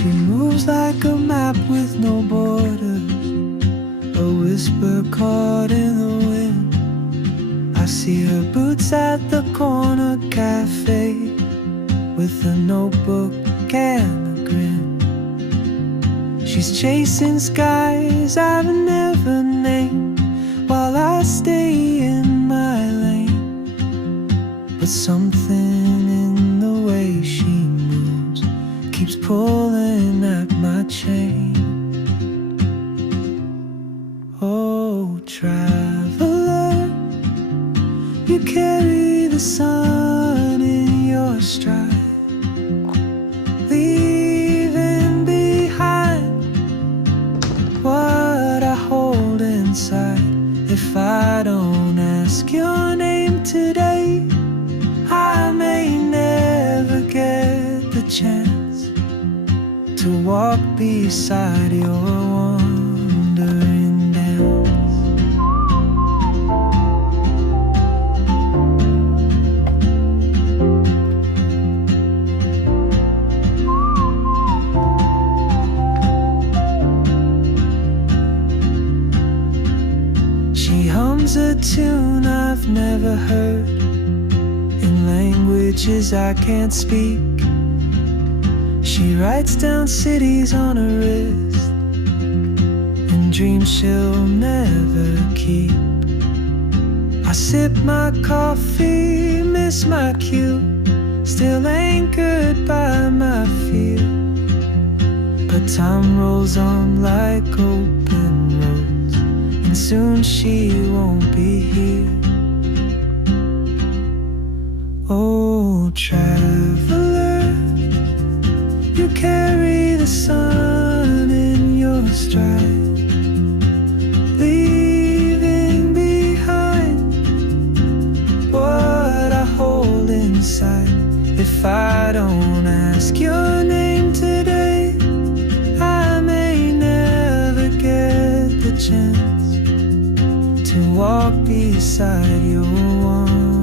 She moves like a map with no borders, a whisper caught in the wind. I see her boots at the corner cafe, with a notebook and a grin. She's chasing skies I've never named, while I stay in my lane. But something in the way she moves keeps pulling at my chain. Oh, traveler, you carry the sun in your stride, leaving behind what I hold inside. If I don't ask your name today, I may never get the chance to walk beside your wandering dance. She hums a tune I've never heard, in languages I can't speak. She writes down cities on her wrist, and dreams she'll never keep. I sip my coffee, miss my cue, still anchored by my fear. But time rolls on like open roads, and soon she won't be here. Oh, traveler, you carry the sun in your stride, leaving behind what I hold inside. If I don't ask your name today, I may never get the chance to walk beside your one.